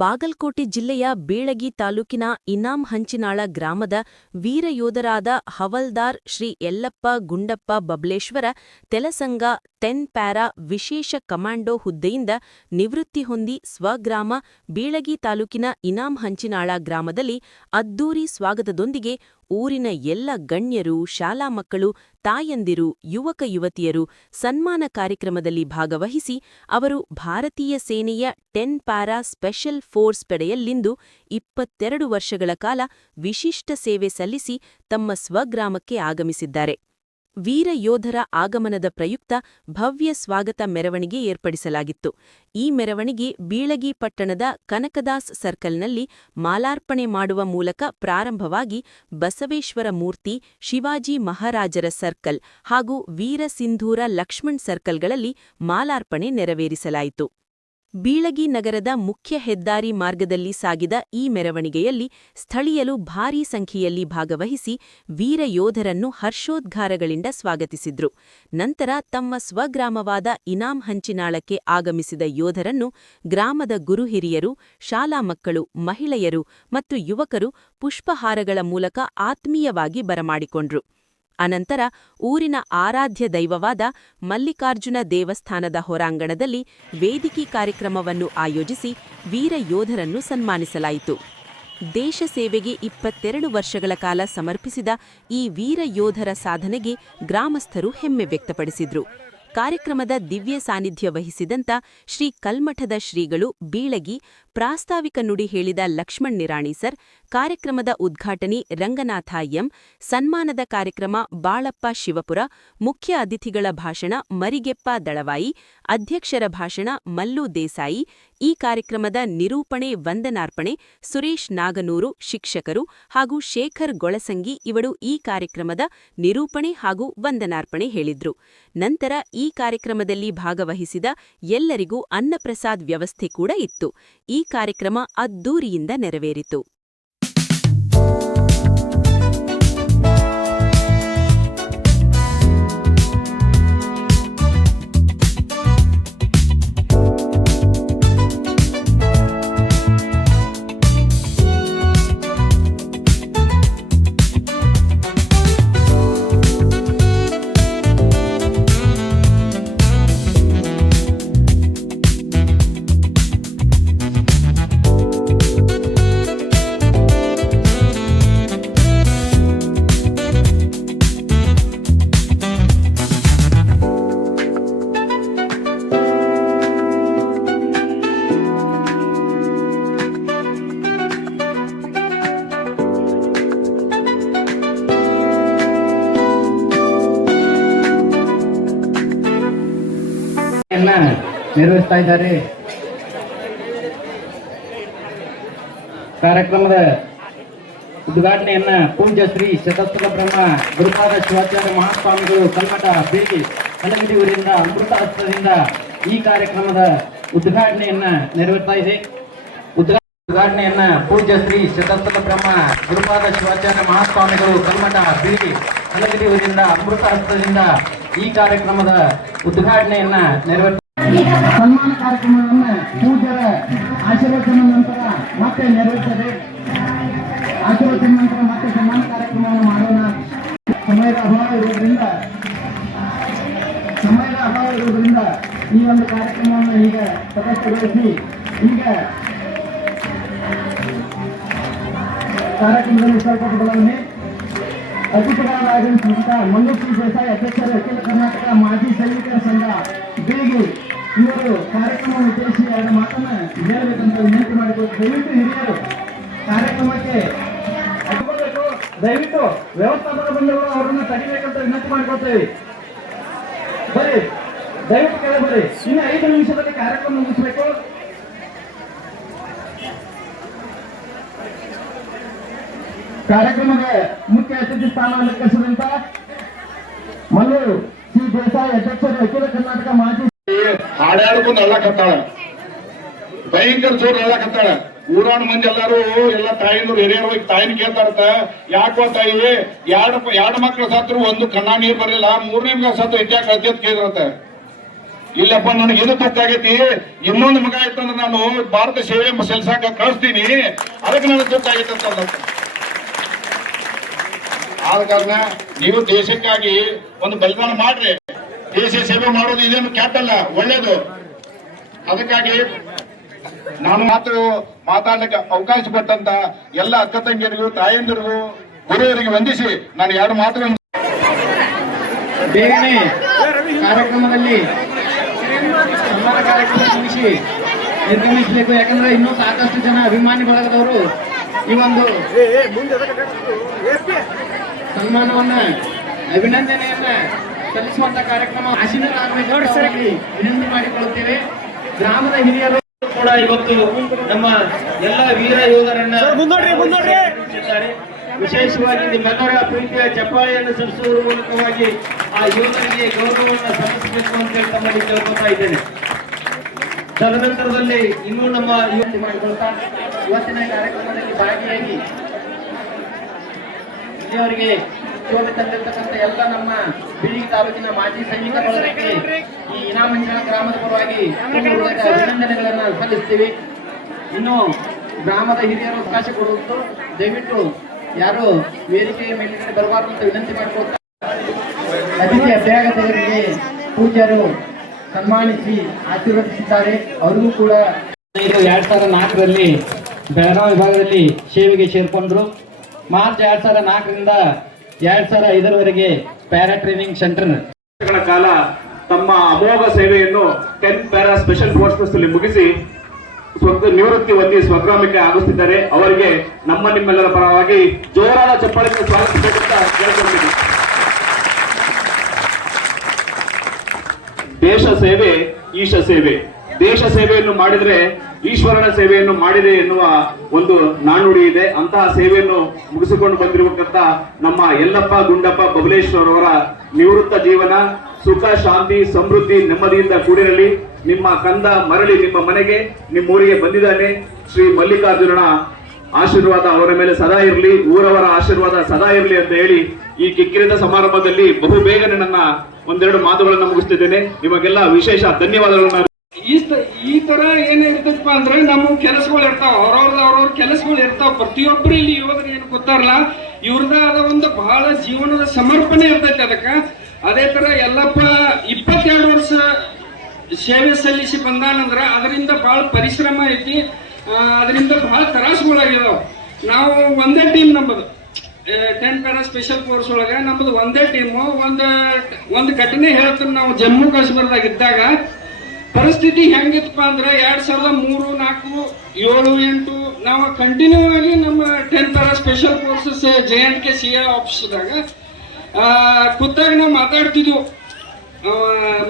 ಬಾಗಲಕೋಟೆ ಜಿಲ್ಲೆಯ ಬೀಳಗಿ ತಾಲೂಕಿನ ಇನಾಂ ಹಂಚಿನಾಳ ಗ್ರಾಮದ ವೀರಯೋಧರಾದ ಹವಲ್ದಾರ್ ಶ್ರೀ ಯಲ್ಲಪ್ಪ ಗುಂಡಪ್ಪ ಬಬ್ಲೇಶ್ವರ ತೆಲಸಂಗ 10 ಪ್ಯಾರಾ ವಿಶೇಷ ಕಮಾಂಡೋ ಹುದ್ದೆಯಿಂದ ನಿವೃತ್ತಿ ಹೊಂದಿ ಸ್ವಗ್ರಾಮ ಬೀಳಗಿ ತಾಲೂಕಿನ ಇನಾಂ ಹಂಚಿನಾಳ ಗ್ರಾಮದಲ್ಲಿ ಅದ್ದೂರಿ ಸ್ವಾಗತದೊಂದಿಗೆ ಊರಿನ ಎಲ್ಲ ಗಣ್ಯರು, ಶಾಲಾ ಮಕ್ಕಳು, ತಾಯಂದಿರು, ಯುವಕ ಯುವತಿಯರು ಸನ್ಮಾನ ಕಾರ್ಯಕ್ರಮದಲ್ಲಿ ಭಾಗವಹಿಸಿ ಅವರು ಭಾರತೀಯ ಸೇನೆಯ 10 ಪ್ಯಾರಾ ಸ್ಪೆಷಲ್ ಫೋರ್ಸ್ ಪಡೆಯಲ್ಲಿಂದು 22 ವರ್ಷಗಳ ಕಾಲ ವಿಶಿಷ್ಟ ಸೇವೆ ಸಲ್ಲಿಸಿ ತಮ್ಮ ಸ್ವಗ್ರಾಮಕ್ಕೆ ಆಗಮಿಸಿದ್ದಾರೆ. ವೀರ ಯೋಧರ ಆಗಮನದ ಪ್ರಯುಕ್ತ ಭವ್ಯ ಸ್ವಾಗತ ಮೆರವಣಿಗೆ ಏರ್ಪಡಿಸಲಾಗಿತ್ತು. ಈ ಮೆರವಣಿಗೆ ಬೀಳಗಿ ಪಟ್ಟಣದ ಕನಕದಾಸ್ ಸರ್ಕಲ್ನಲ್ಲಿ ಮಾಲಾರ್ಪಣೆ ಮಾಡುವ ಮೂಲಕ ಪ್ರಾರಂಭವಾಗಿ ಬಸವೇಶ್ವರ ಮೂರ್ತಿ, ಶಿವಾಜಿ ಮಹಾರಾಜರ ಸರ್ಕಲ್ ಹಾಗೂ ವೀರಸಿಂಧೂರ ಲಕ್ಷ್ಮಣ್ ಸರ್ಕಲ್ಗಳಲ್ಲಿ ಮಾಲಾರ್ಪಣೆ ನೆರವೇರಿಸಲಾಯಿತು. ಬೀಳಗಿ ನಗರದ ಮುಖ್ಯ ಹೆದ್ದಾರಿ ಮಾರ್ಗದಲ್ಲಿ ಸಾಗಿದ ಈ ಮೆರವಣಿಗೆಯಲ್ಲಿ ಸ್ಥಳೀಯರು ಭಾರೀ ಸಂಖ್ಯೆಯಲ್ಲಿ ಭಾಗವಹಿಸಿ ವೀರ ಯೋಧರನ್ನು ಹರ್ಷೋದ್ಗಾರಗಳಿಂದ ಸ್ವಾಗತಿಸಿದ್ರು. ನಂತರ ತಮ್ಮ ಸ್ವಗ್ರಾಮವಾದ ಇನಾಂ ಹಂಚಿನಾಳಕ್ಕೆ ಆಗಮಿಸಿದ ಯೋಧರನ್ನು ಗ್ರಾಮದ ಗುರುಹಿರಿಯರು, ಶಾಲಾ ಮಕ್ಕಳು, ಮಹಿಳೆಯರು ಮತ್ತು ಯುವಕರು ಪುಷ್ಪಹಾರಗಳ ಮೂಲಕ ಆತ್ಮೀಯವಾಗಿ ಬರಮಾಡಿಕೊಂಡ್ರು. ಅನಂತರ ಊರಿನ ಆರಾಧ್ಯ ದೈವವಾದ ಮಲ್ಲಿಕಾರ್ಜುನ ದೇವಸ್ಥಾನದ ಹೊರಾಂಗಣದಲ್ಲಿ ವೇದಿಕೆ ಕಾರ್ಯಕ್ರಮವನ್ನು ಆಯೋಜಿಸಿ ವೀರ ಯೋಧರನ್ನು ಸನ್ಮಾನಿಸಲಾಯಿತು. ದೇಶ ಸೇವೆಗೆ 22 ವರ್ಷಗಳ ಕಾಲ ಸಮರ್ಪಿಸಿದ ಈ ವೀರ ಯೋಧರ ಸಾಧನೆಗೆ ಗ್ರಾಮಸ್ಥರು ಹೆಮ್ಮೆ ವ್ಯಕ್ತಪಡಿಸಿದ್ರು. ಕಾರ್ಯಕ್ರಮದ ದಿವ್ಯ ಸಾನ್ನಿಧ್ಯ ವಹಿಸಿದಂತ ಶ್ರೀ ಕಲ್ಮಠದ ಶ್ರೀಗಳು ಬೀಳಗಿ ಪ್ರಾಸ್ತಾವಿಕ ನುಡಿ ಹೇಳಿದ ಲಕ್ಷ್ಮಣ್ ನಿರಾಣಿ ಸರ್, ಕಾರ್ಯಕ್ರಮದ ಉದ್ಘಾಟನೆ ರಂಗನಾಥ ಎಂ, ಸನ್ಮಾನದ ಕಾರ್ಯಕ್ರಮ ಬಾಳಪ್ಪ ಶಿವಪುರ, ಮುಖ್ಯ ಅತಿಥಿಗಳ ಭಾಷಣ ಮರಿಗೆಪ್ಪ ದಳವಾಯಿ, ಅಧ್ಯಕ್ಷರ ಭಾಷಣ ಮಲ್ಲು ದೇಸಾಯಿ, ಈ ಕಾರ್ಯಕ್ರಮದ ನಿರೂಪಣೆ ವಂದನಾರ್ಪಣೆ ಸುರೇಶ್ ನಾಗನೂರು ಶಿಕ್ಷಕರು ಹಾಗೂ ಶೇಖರ್ ಗೊಳಸಂಗಿ ಇವರು ಈ ಕಾರ್ಯಕ್ರಮದ ನಿರೂಪಣೆ ಹಾಗೂ ವಂದನಾರ್ಪಣೆ ಹೇಳಿದ್ರು. ನಂತರ ಈ ಕಾರ್ಯಕ್ರಮದಲ್ಲಿ ಭಾಗವಹಿಸಿದ ಎಲ್ಲರಿಗೂ ಅನ್ನಪ್ರಸಾದ್ ವ್ಯವಸ್ಥೆ ಕೂಡ ಇತ್ತು. ಈ ಕಾರ್ಯಕ್ರಮ ಅದ್ದೂರಿಯಿಂದ ನೆರವೇರಿತು. ನಿರ್ವಹಿಸ್ತಾ ಇದ್ದಾರೆ. ಕಾರ್ಯಕ್ರಮದ ಉದ್ಘಾಟನೆಯನ್ನ ಪೂಜ್ಯ ಶ್ರೀ ಶತಸ್ತ್ರ ಬ್ರಹ್ಮ ಗುರುಪಾದ ಶಿವಾಚಾರ್ಯ ಮಹಾಸ್ವಾಮಿಗಳು ಕಲ್ಮಠ ಬೇಗಿ ಹಲಗಡಿ ಊರಿಂದ ಅಮೃತ ಹಸ್ತದಿಂದ ಈ ಕಾರ್ಯಕ್ರಮದ ಉದ್ಘಾಟನೆಯನ್ನ ನೆರವೇರ್ತಾ ಇದೆ. ಉದ್ಘಾಟನೆಯನ್ನ ಪೂಜ್ಯ ಶ್ರೀ ಶತಸ್ತ್ರ ಬ್ರಹ್ಮ ಗುರುಪಾದ ಶಿವಾಚಾರ್ಯ ಮಹಾಸ್ವಾಮಿಗಳು ಕಲ್ಮಠ ಬೇಗಿ ಹಲಗಡಿ ಊರಿಂದ ಅಮೃತ ಹಸ್ತದಿಂದ ಈ ಕಾರ್ಯಕ್ರಮದ ಉದ್ಘಾಟನೆಯನ್ನ ನೆರವೇರ್ತಾ ಸನ್ಮಾನ ಕಾರ್ಯಕ್ರಮವನ್ನು ಪೂಜ್ಯರ ಆಶೀರ್ವಚನ ನಂತರ ಮತ್ತೆ ನೆರವೇರ್ತದೆ. ಆಶೀರ್ವಚನ ನಂತರ ಮತ್ತೆ ಸನ್ಮಾನ ಕಾರ್ಯಕ್ರಮವನ್ನು ಮಾಡೋಣ. ಸಮಯದ ಅಭಾವ ಇರುವುದರಿಂದ ಈ ಒಂದು ಕಾರ್ಯಕ್ರಮವನ್ನು ಈಗ ತಟಸ್ಥಗೊಳಿಸಿ ಈಗ ಕಾರ್ಯಕ್ರಮದಲ್ಲಿ ಸ್ವಲ್ಪ ಬದಲಾವಣೆ. ಅತಿಥಿಗಳಾಗಮಿಸಿದ ಮಲ್ಲು ದೇಸಾಯಿ ಅಧ್ಯಕ್ಷರು ಅಖಿಲ ಕರ್ನಾಟಕ ಮಾಜಿ ಸೈನಿಕರ ಸಂಘ ಬೇಗಿ ಇವರು ಕಾರ್ಯಕ್ರಮ ಉದ್ದೇಶಿಸಿ ಅವರ ಮಾತನ್ನ ಹೇಳಬೇಕಂತ ವಿನಂತಿ ಮಾಡಿಕೊಳ್ಳಿ. ದಯವಿಟ್ಟು ಹಿರಿಯರು ಕಾರ್ಯಕ್ರಮಕ್ಕೆ ದಯವಿಟ್ಟು ವ್ಯವಸ್ಥಾಪಕ ಬಂದವರು ಅವರನ್ನು ತಡಿಬೇಕಂತ ವಿನಂತಿ ಮಾಡಿಕೊಳ್ತೇವೆ. ಬರೀ ದಯವಿಟ್ಟು ಕೆಳ ಬರ್ರಿ. ಇನ್ನು 5 ನಿಮಿಷದಲ್ಲಿ ಕಾರ್ಯಕ್ರಮ ಮುಗಿಸಬೇಕು. ಕಾರ್ಯಕ್ರಮದ ಮುಖ್ಯ ಅತಿಥಿ ಸ್ಥಾನ ಅಲಂಕರಿಸಿದಂತ ಮಲ್ಲು ಸಿ ದೇಸಾಯಿ ಅಧ್ಯಕ್ಷರು ಅಖಿಲ ಕರ್ನಾಟಕ ಮಾಜಿ ಹಾಡ್ಯಾಡ್ಕೊಂಡು ಅಳ್ಳಕತ್ತಾಳ, ಭಯಂಕರ ಜೋರ್ ಅಳ್ಳಕತ್ತಾಳ. ಊರಾಣ ಮಂದಿ ಎಲ್ಲಾರು ಎಲ್ಲ ತಾಯಿನವ್ರು ಹಿರಿಯರು ಹೋಗಿ ತಾಯಿನ ಕೇಳ್ತಾರತ್ತ, ಯಾಕೋ ತಾಯಿ ಎರಡು ಮಕ್ಳು ಸತ್ರು ಒಂದು ಕಣ್ಣ ನೀರ್ ಬರಲಿಲ್ಲ, 3ನೇ ಮಗ ಸತ್ತು ಇಟ್ಯಾಕ ಅತ್ಯಂತ ಕೇಳಿದ್ರಂತ. ಇಲ್ಲಪ್ಪ ನನಗೆ ಏನು ದುಃಖ ಆಗೈತಿ, ಇನ್ನೊಂದು ಮಗ ಇತ್ತಂದ್ರೆ ನಾನು ಭಾರತ ಸೇವೆ ಸಲ್ಲಿಸಾಕ ಕಳಿಸ್ತೀನಿ, ಅದಕ್ಕೆ ನನಗೆ ದುಃಖ ಆಗೈತೆ ಅಂತ ಅಂದ. ಆದ ಕಾರಣ ನೀವು ದೇಶಕ್ಕಾಗಿ ಒಂದು ಬಲಿದಾನ ಮಾಡ್ರಿ. ದೇಶ ಸೇವೆ ಮಾಡೋದು ಇದೇನು ಕೆಟ್ಟಲ್ಲ, ಒಳ್ಳೇದು. ಅದಕ್ಕಾಗಿ ನಾನು ಮಾತಾಡ್ಲಿಕ್ಕೆ ಅವಕಾಶ ಕೊಟ್ಟಂತ ಎಲ್ಲ ಅಕ್ಕ ತಂಗಿಯರಿಗೂ ತಾಯಂದಿರಿಗೂ ಗುರುವರಿಗೆ ವಂದಿಸಿ ನಾನು 2 ಮಾತುಗಳನ್ನು ಬೇಗನೆ ಕಾರ್ಯಕ್ರಮದಲ್ಲಿ ಸನ್ಮಾನ ಕಾರ್ಯಕ್ರಮ ಮುಗಿಸಿ ನಿರ್ಗಮಿಸಬೇಕು. ಯಾಕಂದ್ರೆ ಇನ್ನೂ ಸಾಕಷ್ಟು ಜನ ಅಭಿಮಾನಿ ಬಳಗದವರು ಈ ಒಂದು ಸನ್ಮಾನವನ್ನ ಅಭಿನಂದನೆಯನ್ನ ಸಲ್ಲಿಸುವಂತ ಕಾರ್ಯಕ್ರಮ ಆಶೀರ್ವಾದರಾಗಬೇಕು ವಿನಂತಿ ಮಾಡಿಕೊಳ್ಳುತ್ತೇವೆ. ಗ್ರಾಮದ ಹಿರಿಯರು ಕೂಡ ಇವತ್ತು ನಮ್ಮ ಎಲ್ಲ ವೀರ ಯೋಧರನ್ನ ಮುನ್ನಡೆಸಿದ್ದಾರೆ. ವಿಶೇಷವಾಗಿ ನಿಮ್ಮೆಲ್ಲರ ಪ್ರೀತಿಯ ಚಪ್ಪಾಳೆಯನ್ನು ಸಲ್ಲಿಸುವುದರ ಮೂಲಕವಾಗಿ ಆ ಯೋಧರಿಗೆ ಗೌರವವನ್ನು ಸಲ್ಲಿಸಬೇಕು ಅಂತ ಹೇಳಿ ತಮ್ಮಲ್ಲಿ ಕೇಳ್ಕೊತಾ ಇದ್ದೇನೆ. ತದನಂತರದಲ್ಲಿ ಇನ್ನೂ ನಮ್ಮ ಯುವತಿ ಮಾಡಿಕೊಳ್ತಾ ಇವತ್ತಿನ ಕಾರ್ಯಕ್ರಮದಲ್ಲಿ ಭಾಗಿಯಾಗಿ ಇಲ್ಲಿಯವರಿಗೆ ಶೋಭೆ ತಂದಿರತಕ್ಕಂಥ ಎಲ್ಲ ನಮ್ಮ ಬಿಳಿಗಿ ತಾಲೂಕಿನ ಮಾಜಿ ಸೈನಿಕ ಬಳಗಕ್ಕೆ ಈ ಇನಾಮಂಚನ ಗ್ರಾಮದ ಪರವಾಗಿ ಅಭಿನಂದನೆಗಳನ್ನ ಸಲ್ಲಿಸ್ತೀವಿ. ಇನ್ನು ಗ್ರಾಮದ ಹಿರಿಯರು ಅವಕಾಶ ಕೊಡುವುದು, ದಯವಿಟ್ಟು ಯಾರು ವೇದಿಕೆಯ ಮೇಲಿನ ಬರಬಾರದು ಅಂತ ವಿನಂತಿ ಮಾಡಿಕೊಳ್ತಾರೆ. ಅತಿಥಿ ಅಭ್ಯಾಗತರಿಗೆ ಪೂಜ್ಯರು ಸನ್ಮಾನಿಸಿ ಆಶೀರ್ವದಿಸಿದ್ದಾರೆ. ಅವರಿಗೂ ಕೂಡ 2004ರಲ್ಲಿ ಬೆಳಗಾವಿ ವಿಭಾಗದಲ್ಲಿ ಸೇವೆಗೆ ಸೇರ್ಕೊಂಡ್ರು. ಮಾರ್ಚ್ 2004ರಿಂದ 2005ರವರೆಗೆ ಪ್ಯಾರಾ ಟ್ರೈನಿಂಗ್ ಸೆಂಟರ್ ಕಾಲ ತಮ್ಮ ಅಮೋಘ ಸೇವೆಯನ್ನು 10 ಪ್ಯಾರಾ ಸ್ಪೆಷಲ್ ಫೋರ್ಸಸ್ ಅಲ್ಲಿ ಮುಗಿಸಿ ನಿವೃತ್ತಿ ಹೊಂದಿ ಸ್ವಗ್ರಾಮಕ್ಕೆ ಆಗುತ್ತಿದ್ದಾರೆ. ಅವರಿಗೆ ನಿಮ್ಮೆಲ್ಲರ ಪರವಾಗಿ ಜೋರಾದ ಚಪ್ಪಾಳೆಯನ್ನು ಸ್ವಾಗತಿಸಬೇಕಂತ ಕೇಳಿಕೊಂಡಿದ್ದೀನಿ. ದೇಶ ಸೇವೆ ಈಶ ಸೇವೆ. ದೇಶ ಸೇವೆಯನ್ನು ಮಾಡಿದ್ರೆ ಈಶ್ವರನ ಸೇವೆಯನ್ನು ಮಾಡಿದೆ ಎನ್ನುವ ಒಂದು ನಾಣ್ಣುಡಿ ಇದೆ. ಅಂತಹ ಸೇವೆಯನ್ನು ಮುಗಿಸಿಕೊಂಡು ಬಂದಿರತಕ್ಕಂತ ನಮ್ಮ ಯಲ್ಲಪ್ಪ ಗುಂಡಪ್ಪ ಬಬಲೇಶ್ವರ್ ಅವರ ನಿವೃತ್ತ ಜೀವನ ಸುಖ, ಶಾಂತಿ, ಸಮೃದ್ಧಿ, ನೆಮ್ಮದಿಯಿಂದ ಕೂಡಿರಲಿ. ನಿಮ್ಮ ಕಂದ ಮರಳಿ ನಿಮ್ಮ ಮನೆಗೆ, ನಿಮ್ಮೂರಿಗೆ ಬಂದಿದ್ದಾನೆ. ಶ್ರೀ ಮಲ್ಲಿಕಾರ್ಜುನನ ಆಶೀರ್ವಾದ ಅವರ ಮೇಲೆ ಸದಾ ಇರಲಿ, ಊರವರ ಆಶೀರ್ವಾದ ಸದಾ ಇರಲಿ ಅಂತ ಹೇಳಿ ಈ ಕಿಕ್ಕಿರಿದ ಸಮಾರಂಭದಲ್ಲಿ ಬಹು ಬೇಗನೆ ನನ್ನ 1-2 ಮಾತುಗಳನ್ನು ಮುಗಿಸ್ತಿದ್ದೇನೆ. ನಿಮಗೆಲ್ಲ ವಿಶೇಷ ಧನ್ಯವಾದಗಳನ್ನು. ಈ ತರ ಏನಿರ್ತಪ್ಪ ಅಂದ್ರೆ ನಮ್ಮ ಕೆಲಸಗಳು ಇರ್ತಾವ, ಅವ್ರವ್ರ ಕೆಲಸಗಳು ಇರ್ತಾವ. ಪ್ರತಿಯೊಬ್ಬರು ಇಲ್ಲಿ ಯೋಧರು ಏನು ಗೊತ್ತಾರಲ್ಲ, ಇವ್ರದ ಆದ ಒಂದು ಬಹಳ ಜೀವನದ ಸಮರ್ಪಣೆ ಇರ್ತೈತಿ ಅದಕ್ಕ. ಅದೇ ತರ ಯಲ್ಲಪ್ಪ 22 ವರ್ಷ ಸೇವೆ ಸಲ್ಲಿಸಿ ಬಂದಾನಂದ್ರ ಅದರಿಂದ ಬಹಳ ಪರಿಶ್ರಮ ಐತಿ, ಅದರಿಂದ ಬಹಳ ತ್ರಾಸುಗಳಾಗಿದಾವ. ನಾವು ಒಂದೇ ಟೀಮ್ ನಮ್ಮದು 10 ಪ್ಯಾರಾ ಸ್ಪೆಷಲ್ ಫೋರ್ಸ್ ಒಳಗ ನಮ್ಮದು ಒಂದೇ ಟೀಮು. ಒಂದು ಘಟನೆ ಹೇಳ್ತೀನಿ. ನಾವು ಜಮ್ಮು ಕಾಶ್ಮೀರದಾಗ ಇದ್ದಾಗ ಪರಿಸ್ಥಿತಿ ಹೆಂಗಿತ್ತಪ್ಪ ಅಂದ್ರೆ 2003, 4, 7, 8 ನಾವು ಕಂಟಿನ್ಯೂ ಆಗಿ ನಮ್ಮ 10 para special forces JNK CA ಆಫೀಸ್ದಾಗ ಖುದ್ದಾಗಿ ನಾವು ಮಾತಾಡ್ತಿದ್ವು.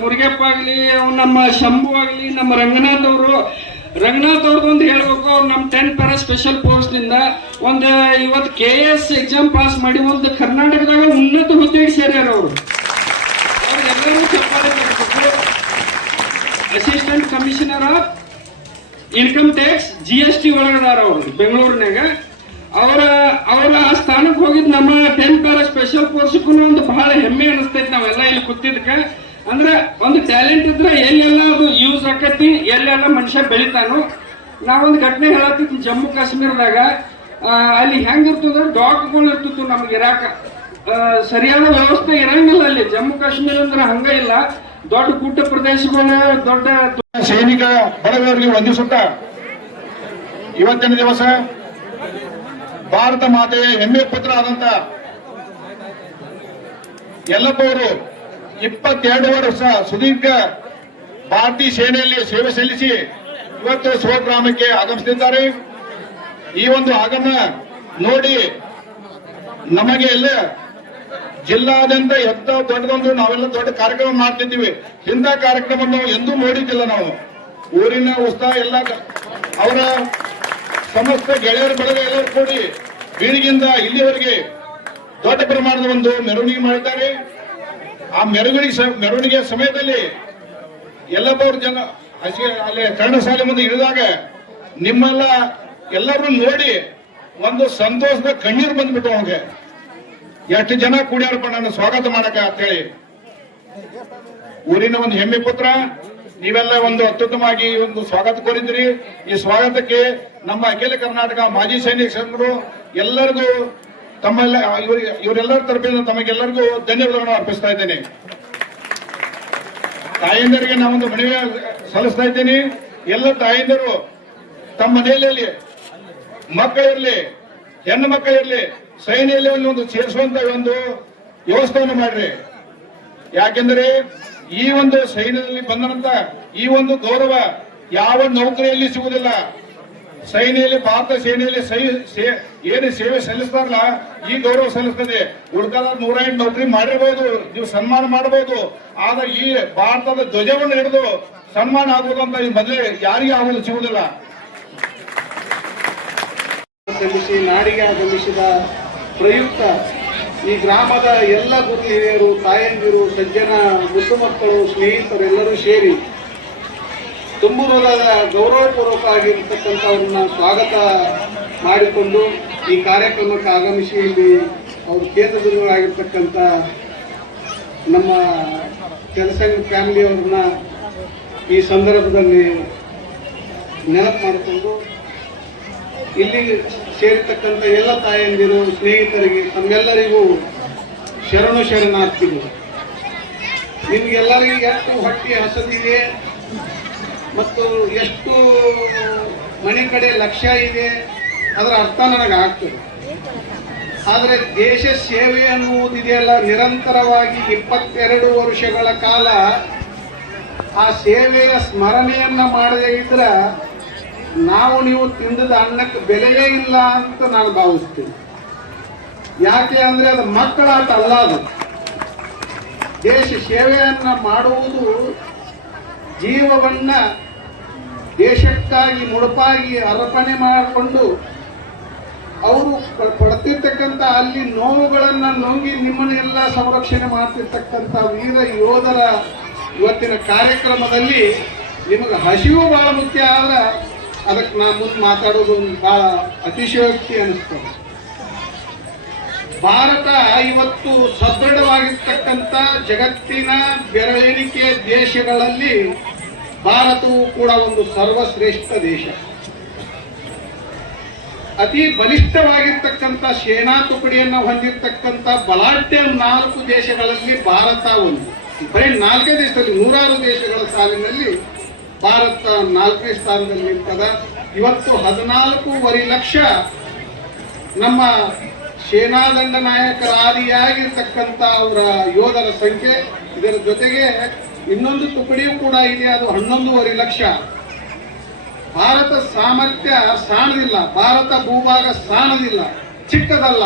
ಮುರುಗಪ್ಪ ಆಗಲಿ, ನಮ್ಮ ಶಂಭು ಆಗಲಿ, ನಮ್ಮ ರಂಗನಾಥ್ ಅವ್ರದ್ದು ಒಂದು ಹೇಳ್ಬೇಕು. ಅವ್ರು ನಮ್ಮ 10 ಪ್ಯಾರಾ ಸ್ಪೆಷಲ್ ಫೋರ್ಸ್ನಿಂದ ಇವತ್ತು KS ಎಕ್ಸಾಮ್ ಪಾಸ್ ಮಾಡಿ ಒಂದು ಕರ್ನಾಟಕದಾಗ ಉನ್ನತ ಹುದ್ದೆಗೆ ಸೇರ್ಯಾರ. ಅವ್ರೆಲ್ಲರೂ ಚಪ್ಪಾಳೆ ಮಾಡಬೇಕು. Assistant commissioner of income tax GST ಒಳಗದಾರ ಅವರು ಬೆಂಗಳೂರಿನಾಗ. ಅವರ ಆ ಸ್ಥಾನಕ್ಕೆ ಹೋಗಿದ್ ನಮ್ಮ 10 ಪ್ಯಾರಾ ಸ್ಪೆಷಲ್ ಫೋರ್ಸ್ಗೂ ಒಂದು ಬಹಳ ಹೆಮ್ಮೆ ಅನಿಸ್ತೈತಿ ನಾವೆಲ್ಲ ಇಲ್ಲಿ ಕೂತಿದ್ಕ. ಅಂದ್ರೆ ಒಂದು ಟ್ಯಾಲೆಂಟ್ ಇದ್ರೆ ಎಲ್ಲೆಲ್ಲ ಅದು ಯೂಸ್ ಆಕತಿ, ಎಲ್ಲೆಲ್ಲ ಮನುಷ್ಯ ಬೆಳಿತಾನು. ನಾವೊಂದು ಘಟನೆ ಹೇಳತ್ತಿತ್ತು ಜಮ್ಮು ಕಾಶ್ಮೀರದಾಗ. ಅಲ್ಲಿ ಹೆಂಗಿರ್ತದ, ಡಾಗ್ಗಳು ಇರ್ತಿತ್ತು ನಮ್ಗೆ ಇರಾಕ. ಸರಿಯಾದ ವ್ಯವಸ್ಥೆ ಇರಂಗಿಲ್ಲ ಅಲ್ಲಿ. ಜಮ್ಮು ಕಾಶ್ಮೀರ ಅಂದ್ರೆ ಹಂಗ ಇಲ್ಲ, ದೊಡ್ಡ ಗುಡ್ಡ ಪ್ರದೇಶಗಳು, ದೊಡ್ಡ ಸೈನಿಕ ಬಳಗವರಿಗೆ ವಂದಿಸುತ್ತಾ ಇವತ್ತಿನ ದಿವಸ ಭಾರತ ಮಾತೆಯ ಹೆಮ್ಮೆ ಪುತ್ರ ಆದಂತ ಯಲ್ಲಪ್ಪ ಅವರು 22 ವರ್ಷ ಸುದೀರ್ಘ ಭಾರತೀಯ ಸೇನೆಯಲ್ಲಿ ಸೇವೆ ಸಲ್ಲಿಸಿ ಇವತ್ತು ಸ್ವಗ್ರಾಮಕ್ಕೆ ಆಗಮಿಸುತ್ತಿದ್ದಾರೆ. ಈ ಒಂದು ಆಗಮನ ನೋಡಿ ನಮಗೆ ಎಲ್ಲ ಜಿಲ್ಲಾದ್ಯಂತ ದೊಡ್ಡದೊಂದು ನಾವೆಲ್ಲ ದೊಡ್ಡ ಕಾರ್ಯಕ್ರಮ ಮಾಡ್ತಿದ್ದೀವಿ. ಇಂಥ ಕಾರ್ಯಕ್ರಮ ನಾವು ಎಂದೂ ನೋಡಿದ್ದಿಲ್ಲ. ನಾವು ಊರಿನ ಉತ್ಸಾಹ ಎಲ್ಲ ಅವರ ಸಮಸ್ತ ಗೆಳೆಯರ ಬಳಗ ಎಲ್ಲರೂ ಕೂಡಿ ಬೀಳಿಗಿಂದ ಇಲ್ಲಿವರೆಗೆ ದೊಡ್ಡ ಪ್ರಮಾಣದ ಒಂದು ಮೆರವಣಿಗೆ ಮಾಡಿದ್ದಾರೆ. ಆ ಮೆರವಣಿಗೆ ಸಮಯದಲ್ಲಿ ಯಲ್ಲಪ್ಪ ಅವ್ರ ಜನ ಅಲ್ಲಿ ಕನ್ನಡ ಶಾಲೆ ಮುಂದೆ ಇಳಿದಾಗ ನಿಮ್ಮೆಲ್ಲ ಎಲ್ಲರೂ ನೋಡಿ ಒಂದು ಸಂತೋಷದ ಕಣ್ಣೀರು ಬಂದ್ಬಿಟ್ಟು ಅವಂಗೆ ಎಷ್ಟು ಜನ ಕೂಡ್ಯಾರಪ್ಪ ನನ್ನ ಸ್ವಾಗತ ಮಾಡಕ ಅಂತ ಹೇಳಿ. ಊರಿನ ಒಂದು ಹೆಮ್ಮೆ ಪುತ್ರ ನೀವೆಲ್ಲ ಒಂದು ಅತ್ಯುತ್ತಮವಾಗಿ ಒಂದು ಸ್ವಾಗತ ಕೋರಿದ್ರಿ. ಈ ಸ್ವಾಗತಕ್ಕೆ ನಮ್ಮ ಅಖಿಲ ಕರ್ನಾಟಕ ಮಾಜಿ ಸೈನಿಕ ಸಂಘರು ಎಲ್ಲರಿಗೂ ತಮ್ಮೆಲ್ಲ ಇವರೆಲ್ಲರ ತರಫಿಂದ ತಮಗೆಲ್ಲರಿಗೂ ಧನ್ಯವಾದಗಳನ್ನು ಅರ್ಪಿಸ್ತಾ ಇದ್ದೇನೆ. ತಾಯಂದರಿಗೆ ನಾವೊಂದು ಮನವಿ ಸಲ್ಲಿಸ್ತಾ ಇದ್ದೀನಿ. ಎಲ್ಲ ತಾಯಂದರು ತಮ್ಮ ಮನೆಯಲ್ಲಿ ಮಕ್ಕಳಿರಲಿ, ಹೆಣ್ಣು ಮಕ್ಕಳಿರಲಿ, ಸೈನ್ಯದಲ್ಲಿ ಒಂದು ಸೇರಿಸುವಂತ ಒಂದು ವ್ಯವಸ್ಥೆಯನ್ನು ಮಾಡ್ರಿ. ಯಾಕೆಂದ್ರೆ ಈ ಒಂದು ಸೈನ್ಯದಲ್ಲಿ ಬಂದಂತ ಈ ಒಂದು ಗೌರವ ಯಾವ ನೌಕರಿಯಲ್ಲಿ ಸಿಗುವುದಿಲ್ಲ. ಸೈನ್ಯದಲ್ಲಿ, ಭಾರತ ಸೇನೆಯಲ್ಲಿ ಏನು ಸೇವೆ ಸಲ್ಲಿಸ್ತಾರಲ್ಲ ಈ ಗೌರವ ಸಲ್ಲಿಸ್ತದೆ. ಉಳ್ಕಾದ 108 ನೌಕರಿ ಮಾಡಿರ್ಬೋದು, ನೀವು ಸನ್ಮಾನ ಮಾಡಬಹುದು, ಆದ್ರೆ ಈ ಭಾರತದ ಧ್ವಜವನ್ನು ಹಿಡಿದು ಸನ್ಮಾನ ಆಗುವುದು ಅಂತ ಈ ಮೊದಲೇ ಯಾರಿಗೆ ಆಗೋದು ಸಿಗುವುದಿಲ್ಲ. ಸಲ್ಲಿಸಿ ನಾಡಿಗೆ ಆಗಮಿಸಿದ ಪ್ರಯುಕ್ತ ಈ ಗ್ರಾಮದ ಎಲ್ಲ ಗುರು ಹಿರಿಯರು, ತಾಯಂದಿರು, ಸಜ್ಜನ ಮುದ್ದು ಮಕ್ಕಳು, ಸ್ನೇಹಿತರೆಲ್ಲರೂ ಸೇರಿ ತುಂಬುವುದಾದ ಗೌರವಪೂರ್ವಕ ಆಗಿರ್ತಕ್ಕಂಥವ್ರನ್ನ ಸ್ವಾಗತ ಮಾಡಿಕೊಂಡು ಈ ಕಾರ್ಯಕ್ರಮಕ್ಕೆ ಆಗಮಿಸಿ ಇಲ್ಲಿ ಅವರು ಕೇಂದ್ರದವರಾಗಿರ್ತಕ್ಕಂಥ ನಮ್ಮ ಕೆಲಸ ಫ್ಯಾಮಿಲಿಯವ್ರನ್ನ ಈ ಸಂದರ್ಭದಲ್ಲಿ ನೆನಪು ಮಾಡಿಕೊಂಡು ಇಲ್ಲಿ ಸೇರಿರ್ತಕ್ಕಂಥ ಎಲ್ಲ ತಾಯಂದಿರು, ಸ್ನೇಹಿತರಿಗೆ ತಮ್ಮೆಲ್ಲರಿಗೂ ಶರಣು ಶರಣಾರ್ಥಿಗಳು. ನಿಮ್ಗೆಲ್ಲರಿಗೂ ಎಷ್ಟು ಹೊಟ್ಟೆ ಹಸದಿದೆ ಮತ್ತು ಎಷ್ಟು ಮನೆ ಕಡೆ ಲಕ್ಷ್ಯ ಇದೆ ಅದರ ಅರ್ಥ ನನಗೆ ಆಗ್ತದೆ. ಆದರೆ ದೇಶ ಸೇವೆ ಅನ್ನುವುದಿದೆಯಲ್ಲ, ನಿರಂತರವಾಗಿ 22 ವರ್ಷಗಳ ಕಾಲ ಆ ಸೇವೆಯ ಸ್ಮರಣೆಯನ್ನ ಮಾಡದೇ ಇದ್ರೆ ನಾವು ನೀವು ತಿಂದದ ಅನ್ನಕ್ಕೆ ಬೆಲೆಯೇ ಇಲ್ಲ ಅಂತ ನಾನು ಭಾವಿಸ್ತೀನಿ. ಯಾಕೆ ಅಂದ್ರೆ ಅದು ಮಕ್ಕಳಾಟ ಅಲ್ಲ. ಅದು ದೇಶ ಸೇವೆಯನ್ನ ಮಾಡುವುದು ಜೀವವನ್ನ ದೇಶಕ್ಕಾಗಿ ಮುಡುಪಾಗಿ ಅರ್ಪಣೆ ಮಾಡಿಕೊಂಡು ಅವರು ಪಡ್ತಿರ್ತಕ್ಕಂಥ ಅಲ್ಲಿ ನೋವುಗಳನ್ನ ನುಂಗಿ ನಿಮ್ಮನ್ನೆಲ್ಲ ಸಂರಕ್ಷಣೆ ಮಾಡ್ತಿರ್ತಕ್ಕಂಥ ವೀರ ಯೋಧರ ಇವತ್ತಿನ ಕಾರ್ಯಕ್ರಮದಲ್ಲಿ ನಿಮಗೆ ಹಸಿವು ಬಹಳ ಮುಖ್ಯ. ಆದ್ರೆ ಅದಕ್ಕೆ ನಾ ಮುಂದೆ ಮಾತಾಡೋದು ಒಂದು ಬಹಳ ಅತಿಶಯೋಕ್ತಿ ಅನಿಸ್ತದೆ. ಭಾರತ ಇವತ್ತು ಸದೃಢವಾಗಿರ್ತಕ್ಕಂಥ ಜಗತ್ತಿನ ಬೆರಳೆಣಿಕೆ ದೇಶಗಳಲ್ಲಿ ಭಾರತವು ಕೂಡ ಒಂದು ಸರ್ವಶ್ರೇಷ್ಠ ದೇಶ. ಅತಿ ಬಲಿಷ್ಠವಾಗಿರ್ತಕ್ಕಂಥ ಸೇನಾ ತುಕಡಿಯನ್ನು ಹೊಂದಿರತಕ್ಕಂಥ ಬಲಾಢ್ಯ 4 ದೇಶಗಳಲ್ಲಿ ಭಾರತ ಒಂದು. ಬರೀ 4 ದೇಶದಲ್ಲಿ 106 ದೇಶಗಳ ಸಾಲಿನಲ್ಲಿ ಭಾರತ 4ನೇ ಸ್ಥಾನದಲ್ಲಿ ಇರ್ತದ. ಇವತ್ತು 14.5 ಲಕ್ಷ ನಮ್ಮ ಸೇನಾದಂಡ ನಾಯಕರಾದಿಯಾಗಿರ್ತಕ್ಕಂಥ ಅವರ ಯೋಧರ ಸಂಖ್ಯೆ. ಇದರ ಜೊತೆಗೆ ಇನ್ನೊಂದು ತುಕಡಿಯೂ ಕೂಡ ಇದೆ, ಅದು 11.5 ಲಕ್ಷ. ಭಾರತ ಸಾಮರ್ಥ್ಯ ಸಾಣದಿಲ್ಲ, ಭಾರತ ಭೂಭಾಗ ಸಾಣದಿಲ್ಲ, ಚಿಕ್ಕದಲ್ಲ.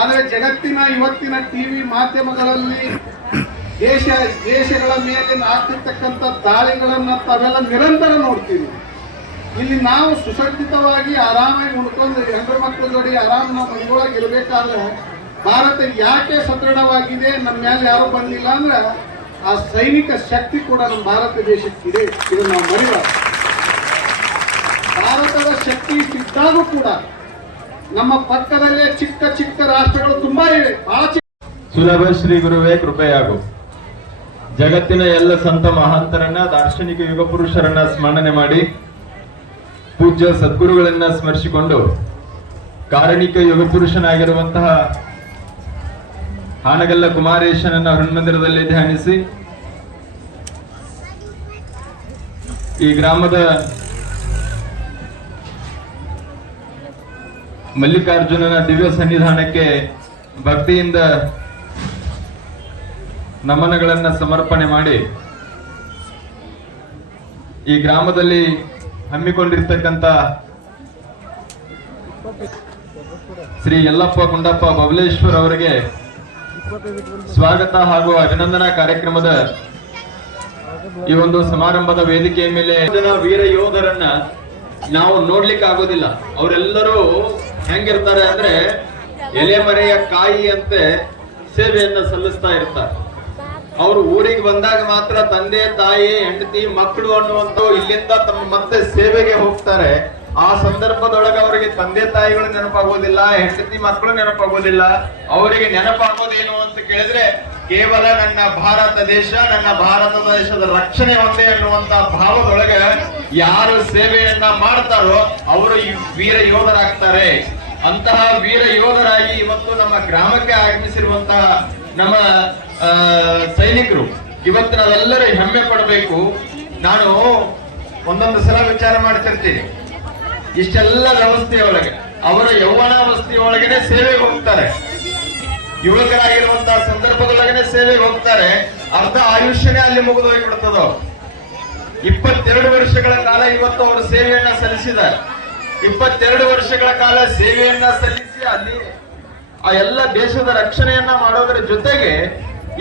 ಆದರೆ ಜಗತ್ತಿನ ಇವತ್ತಿನ ಟಿವಿ ಮಾಧ್ಯಮಗಳಲ್ಲಿ ದೇಶಗಳ ಮೇಲೆ ಆಗ್ತಿರ್ತಕ್ಕಂಥ ದಾಳಿಗಳನ್ನ ತಾವೆಲ್ಲ ನಿರಂತರ ನೋಡ್ತೀವಿ. ಇಲ್ಲಿ ನಾವು ಸುಸಜ್ಜಿತವಾಗಿ ಆರಾಮಾಗಿ ಉಣ್ಕೊಂಡು ಹೆಣ್ಣು ಮಕ್ಕಳ ಜೋಡಿ ಆರಾಮ್ ನಾವು ಮನೆಯೊಳಗೆ ಇರಬೇಕಾದ್ರೆ ಭಾರತ ಯಾಕೆ ಸದೃಢವಾಗಿದೆ, ನಮ್ಮ ಮೇಲೆ ಯಾರು ಬಂದಿಲ್ಲ ಅಂದ್ರೆ ಆ ಸೈನಿಕ ಶಕ್ತಿ ಕೂಡ ನಮ್ಮ ಭಾರತ ದೇಶಕ್ಕಿದೆ. ಇದು ನಾವು ಮರಿಬಾರದು. ಭಾರತದ ಶಕ್ತಿ ಸಿಕ್ಕಾಗೂ ಕೂಡ ನಮ್ಮ ಪಕ್ಕದಲ್ಲೇ ಚಿಕ್ಕ ಚಿಕ್ಕ ರಾಷ್ಟ್ರಗಳು ತುಂಬಾ ಇವೆ, ಬಹಳ ಚಿಕ್ಕ. ಸುಲಭ ಶ್ರೀ ಗುರುವೇ ಕೃಪೆಯಾಗು. ಜಗತ್ತಿನ ಎಲ್ಲ ಸಂತ ಮಹಾಂತರನ್ನ, ದಾರ್ಶನಿಕ ಯುಗ ಪುರುಷರನ್ನ ಸ್ಮರಣೆ ಮಾಡಿ ಪೂಜ್ಯ ಸದ್ಗುರುಗಳನ್ನ ಸ್ಮರಿಸಿಕೊಂಡು ಕಾರಣಿಕ ಯುಗ ಪುರುಷನಾಗಿರುವಂತಹ ಹಾನಗಲ್ಲ ಕುಮಾರೇಶನನ್ನ ಹನುಮಂದಿರದಲ್ಲಿ ಧ್ಯಾನಿಸಿ ಈ ಗ್ರಾಮದ ಮಲ್ಲಿಕಾರ್ಜುನನ ದಿವ್ಯ ಸನ್ನಿಧಾನಕ್ಕೆ ಭಕ್ತಿಯಿಂದ ನಮನಗಳನ್ನ ಸಮರ್ಪಣೆ ಮಾಡಿ ಈ ಗ್ರಾಮದಲ್ಲಿ ಹಮ್ಮಿಕೊಂಡಿರ್ತಕ್ಕಂಥ ಶ್ರೀ ಯಲ್ಲಪ್ಪ ಗುಂಡಪ್ಪ ಬಬಲೇಶ್ವರ್ ಅವರಿಗೆ ಸ್ವಾಗತ ಹಾಗೂ ಅಭಿನಂದನಾ ಕಾರ್ಯಕ್ರಮದ ಈ ಒಂದು ಸಮಾರಂಭದ ವೇದಿಕೆಯ ಮೇಲೆ ಜನ ವೀರ ಯೋಧರನ್ನ ನಾವು ನೋಡ್ಲಿಕ್ಕೆ ಆಗೋದಿಲ್ಲ. ಅವರೆಲ್ಲರೂ ಹೆಂಗಿರ್ತಾರೆ ಅಂದ್ರೆ ಎಲೆಮರೆಯ ಕಾಯಿ ಅಂತೆ ಸೇವೆಯನ್ನ ಸಲ್ಲಿಸ್ತಾ ಇರ್ತಾರೆ. ಅವರು ಊರಿಗೆ ಬಂದಾಗ ಮಾತ್ರ ತಂದೆ ತಾಯಿ ಹೆಂಡತಿ ಮಕ್ಕಳು ಅನ್ನುವಂತ ಇಲ್ಲಿಂದ ತಮ್ಮ ಮತ್ತೆ ಸೇವೆಗೆ ಹೋಗ್ತಾರೆ. ಆ ಸಂದರ್ಭದೊಳಗೆ ಅವರಿಗೆ ತಂದೆ ತಾಯಿಗಳು ನೆನಪಾಗೋದಿಲ್ಲ, ಹೆಂಡತಿ ಮಕ್ಕಳು ನೆನಪಾಗೋದಿಲ್ಲ. ಅವರಿಗೆ ನೆನಪಾಗೋದೇನು ಅಂತ ಕೇಳಿದ್ರೆ ಕೇವಲ ನನ್ನ ಭಾರತ ದೇಶ, ನನ್ನ ಭಾರತ ದೇಶದ ರಕ್ಷಣೆ ಒಂದೇ ಅನ್ನುವಂತ ಭಾವದೊಳಗೆ ಯಾರು ಸೇವೆಯನ್ನ ಮಾಡ್ತಾರೋ ಅವರು ಈ ವೀರ ಯೋಧರಾಗ್ತಾರೆ. ಅಂತಹ ವೀರ ಯೋಧರಾಗಿ ಇವತ್ತು ನಮ್ಮ ಗ್ರಾಮಕ್ಕೆ ಆಗಮಿಸಿರುವಂತಹ ನಮ್ಮ ಸೈನಿಕರು ಇವತ್ತು ನಾವೆಲ್ಲರೂ ಹೆಮ್ಮೆ ಪಡಬೇಕು. ನಾನು ಒಂದೊಂದು ಸಲ ವಿಚಾರ ಮಾಡ್ತಿರ್ತೀನಿ, ಇಷ್ಟೆಲ್ಲ ವ್ಯವಸ್ಥೆಯೊಳಗೆ ಅವರ ಯೌವನಾವಸ್ಥೆಯೊಳಗನೆ ಸೇವೆಗೆ ಹೋಗ್ತಾರೆ, ಯುವಕರಾಗಿರುವಂತಹ ಸಂದರ್ಭದೊಳಗನೆ ಸೇವೆಗೆ ಹೋಗ್ತಾರೆ. ಅರ್ಧ ಆಯುಷ್ಯನೇ ಅಲ್ಲಿ ಮುಗಿದು ಹೋಗಿಬಿಡ್ತದೋ. 22 ವರ್ಷಗಳ ಕಾಲ ಇವತ್ತು ಅವರು ಸೇವೆಯನ್ನ ಸಲ್ಲಿಸಿದ್ದಾರೆ. 22 ವರ್ಷಗಳ ಕಾಲ ಸೇವೆಯನ್ನ ಸಲ್ಲಿಸಿ ಅಲ್ಲಿ ಆ ಎಲ್ಲ ದೇಶದ ರಕ್ಷಣೆಯನ್ನ ಮಾಡೋದ್ರ ಜೊತೆಗೆ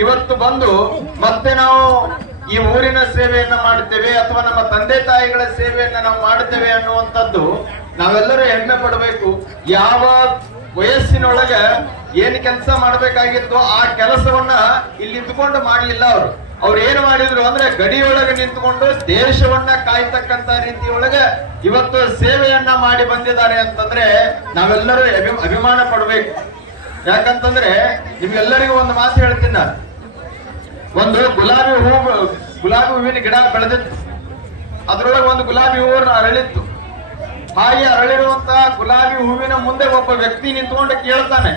ಇವತ್ತು ಬಂದು ಮತ್ತೆ ನಾವು ಈ ಊರಿನ ಸೇವೆಯನ್ನ ಮಾಡ್ತೇವೆ ಅಥವಾ ನಮ್ಮ ತಂದೆ ತಾಯಿಗಳ ಸೇವೆಯನ್ನ ನಾವು ಮಾಡ್ತೇವೆ ಅನ್ನುವಂಥದ್ದು ನಾವೆಲ್ಲರೂ ಹೆಮ್ಮೆ ಪಡಬೇಕು. ಯಾವ ವಯಸ್ಸಿನೊಳಗ ಏನ್ ಕೆಲಸ ಮಾಡ್ಬೇಕಾಗಿತ್ತು ಆ ಕೆಲಸವನ್ನ ಇಲ್ಲಿ ನಿಂತ್ಕೊಂಡು ಮಾಡ್ಲಿಲ್ಲ. ಅವ್ರು ಏನ್ ಮಾಡಿದ್ರು ಅಂದ್ರೆ ಗಡಿಯೊಳಗೆ ನಿಂತ್ಕೊಂಡು ದೇಶವನ್ನ ಕಾಯ್ತಕ್ಕಂತ ರೀತಿಯೊಳಗೆ ಇವತ್ತು ಸೇವೆಯನ್ನ ಮಾಡಿ ಬಂದಿದ್ದಾರೆ ಅಂತಂದ್ರೆ ನಾವೆಲ್ಲರೂ ಅಭಿಮಾನ ಪಡ್ಬೇಕು. ಯಾಕಂತಂದ್ರೆ ನಿಮ್ಗೆಲ್ಲರಿಗೂ ಒಂದು ಮಾತು ಹೇಳ್ತೀನಿ ನಾನು. ಒಂದು ಗುಲಾಬಿ ಹೂವಿನ ಗಿಡ ಬೆಳೆದಿತ್ತು, ಅದ್ರೊಳಗೆ ಒಂದು ಗುಲಾಬಿ ಹೂವು ಅರಳಿತ್ತು. ಹಾಗೆ ಅರಳಿರುವಂತಹ ಗುಲಾಬಿ ಹೂವಿನ ಮುಂದೆ ಒಬ್ಬ ವ್ಯಕ್ತಿ ನಿಂತ್ಕೊಂಡು ಕೇಳ್ತಾನೆ,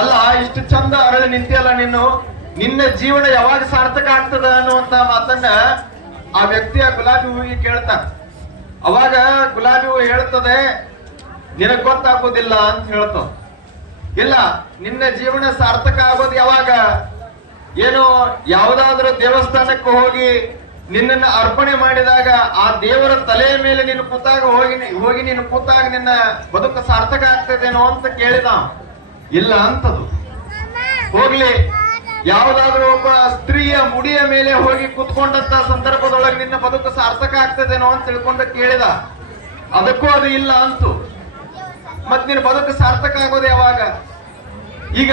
ಅಲ್ಲ ಇಷ್ಟು ಚಂದ ಅರಳಿ ನಿಂತಿಯಲ್ಲ ನಿನ್ನ ಜೀವನ ಯಾವಾಗ ಸಾರ್ಥಕ ಆಗ್ತದ ಅನ್ನುವಂತ ಮಾತನ್ನ ಆ ವ್ಯಕ್ತಿ ಆ ಗುಲಾಬಿ ಹೂವಿಗೆ ಕೇಳ್ತಾನೆ. ಅವಾಗ ಗುಲಾಬಿ ಹೂವು ಹೇಳ್ತದೆ, ನಿನಗ್ ಗೊತ್ತಾಗೋದಿಲ್ಲ ಅಂತ ಹೇಳ್ತಾವ. ಇಲ್ಲ, ನಿನ್ನ ಜೀವನ ಸಾರ್ಥಕ ಆಗೋದು ಯಾವಾಗ, ಏನು ಯಾವುದಾದ್ರೂ ದೇವಸ್ಥಾನಕ್ಕೆ ಹೋಗಿ ನಿನ್ನನ್ನು ಅರ್ಪಣೆ ಮಾಡಿದಾಗ ಆ ದೇವರ ತಲೆಯ ಮೇಲೆ ನೀನು ಕೂತಾಗ ಹೋಗಿ ನೀನು ಕೂತಾಗ ನಿನ್ನ ಬದುಕು ಸಾರ್ಥಕ ಆಗ್ತದೇನೋ ಅಂತ ಕೇಳಿದ. ಇಲ್ಲ ಅಂತದು. ಹೋಗ್ಲಿ, ಯಾವುದಾದ್ರೂ ಒಬ್ಬ ಸ್ತ್ರೀಯ ಮುಡಿಯ ಮೇಲೆ ಹೋಗಿ ಕೂತ್ಕೊಂಡಂತ ಸಂದರ್ಭದೊಳಗೆ ನಿನ್ನ ಬದುಕು ಸಾರ್ಥಕ ಆಗ್ತದೇನೋ ಅಂತ ತಿಳ್ಕೊಂಡು ಕೇಳಿದ. ಅದಕ್ಕೂ ಅದು ಇಲ್ಲ ಅಂತು. ಮತ್ ನಿನ್ನ ಬದುಕು ಸಾರ್ಥಕ ಆಗೋದು ಯಾವಾಗ? ಈಗ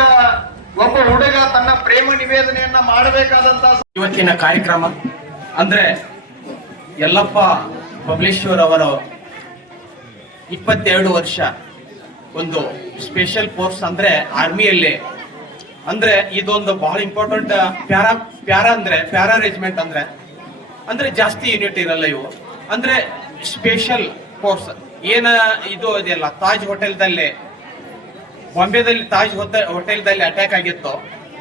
ಒಬ್ಬ ಹುಡುಗ ತನ್ನ ಪ್ರೇಮ ನಿವೇದನೆಯನ್ನ ಮಾಡಬೇಕಾದಂತ ಇವತ್ತಿನ ಕಾರ್ಯಕ್ರಮ ಅಂದ್ರೆ ಯಲ್ಲಪ್ಪ ಬಬಲೇಶ್ವರ್ ಅವರು 22 ವರ್ಷ ಒಂದು ಸ್ಪೆಷಲ್ ಫೋರ್ಸ್ ಅಂದ್ರೆ ಆರ್ಮಿಯಲ್ಲಿ ಅಂದ್ರೆ ಇದೊಂದು ಬಹಳ ಇಂಪಾರ್ಟೆಂಟ್ ಪ್ಯಾರಾ ರೆಜಿಮೆಂಟ್ ಅಂದ್ರೆ ಜಾಸ್ತಿ ಯೂನಿಟ್ ಇರಲ್ಲ ಇವು. ಅಂದ್ರೆ ಸ್ಪೆಷಲ್ ಫೋರ್ಸ್ ಏನ ಇದು ಇದೆಯಲ್ಲ, ತಾಜ್ ಹೋಟೆಲ್ದಲ್ಲಿ ಬಾಂಬೆದಲ್ಲಿ ತಾಜ್ ಹೋಟೆಲ್ದಲ್ಲಿ ಅಟ್ಯಾಕ್ ಆಗಿತ್ತು.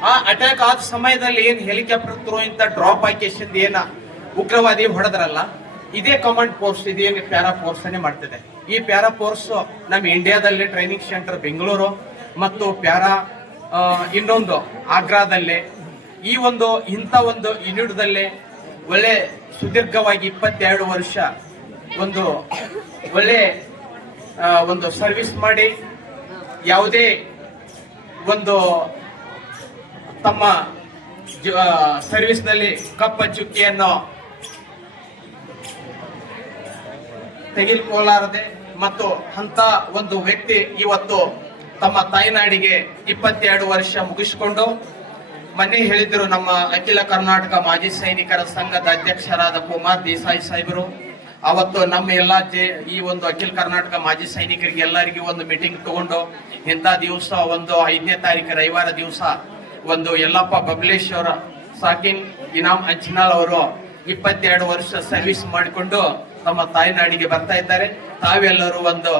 ಆ ಅಟ್ಯಾಕ್ ಆದ ಸಮಯದಲ್ಲಿ ಏನ್ ಹೆಲಿಕಾಪ್ಟರ್ ಥ್ರೂ ಇಂತ ಡ್ರಾಪ್ ಹಾಕಿಸಿಂದ ಏನ ಉಗ್ರವಾದಿ ಹೊಡೆದ್ರಲ್ಲ, ಇದೇ ಕಮಾಂಡ್ ಫೋರ್ಸ್ ಇದೇನು ಪ್ಯಾರಾ ಫೋರ್ಸ್ ಅನ್ನೇ ಮಾಡ್ತಿದೆ. ಈ ಪ್ಯಾರಾ ಫೋರ್ಸ್ ನಮ್ಮ ಇಂಡಿಯಾದಲ್ಲಿ ಟ್ರೈನಿಂಗ್ ಸೆಂಟರ್ ಬೆಂಗಳೂರು ಮತ್ತು ಪ್ಯಾರಾ ಇನ್ನೊಂದು ಆಗ್ರಾದಲ್ಲಿ ಈ ಒಂದು ಇಂಥ ಒಂದು ಯೂನಿಟ್ದಲ್ಲಿ ಒಳ್ಳೆ ಸುದೀರ್ಘವಾಗಿ 22 ವರ್ಷ ಒಂದು ಒಳ್ಳೆ ಒಂದು ಸರ್ವಿಸ್ ಮಾಡಿ ಯಾವುದೇ ಒಂದು ತಮ್ಮ ಸರ್ವಿಸ್ ನಲ್ಲಿ ಕಪ್ಪ ಚುಕ್ಕಿಯನ್ನು ತೆಗೆದುಕೊಳ್ಳಾರದೆ ಮತ್ತು ಅಂತ ಒಂದು ವ್ಯಕ್ತಿ ಇವತ್ತು ತಮ್ಮ ತಾಯ್ನಾಡಿಗೆ 22 ವರ್ಷ ಮುಗಿಸಿಕೊಂಡು ಮೊನ್ನೆ ಹೇಳಿದ್ರು ನಮ್ಮ ಅಖಿಲ ಕರ್ನಾಟಕ ಮಾಜಿ ಸೈನಿಕರ ಸಂಘದ ಅಧ್ಯಕ್ಷರಾದ ಕುಮಾರ್ ದೇಸಾಯಿ ಸಾಹೇಬರು. ಅವತ್ತು ನಮ್ಮ ಎಲ್ಲ ಈ ಒಂದು ಅಖಿಲ ಕರ್ನಾಟಕ ಮಾಜಿ ಸೈನಿಕರಿಗೆ ಎಲ್ಲರಿಗೂ ಒಂದು ಮೀಟಿಂಗ್ ತಗೊಂಡು ಇಂಥ ದಿವಸ ಒಂದು 5ನೇ ತಾರೀಕು ರವಿವಾರ ದಿವಸ ಒಂದು ಯಲ್ಲಪ್ಪ ಬಬಲೇಶ್ವರ ಸಾಕಿನ್ ಇನಾಮ್ ಅಂಚಿನಾಳ್ ಅವರು 22 ವರ್ಷ ಸರ್ವಿಸ್ ಮಾಡಿಕೊಂಡು ತಮ್ಮ ತಾಯ್ನಾಡಿಗೆ ಬರ್ತಾ ಇದ್ದಾರೆ. ತಾವೆಲ್ಲರೂ ಒಂದು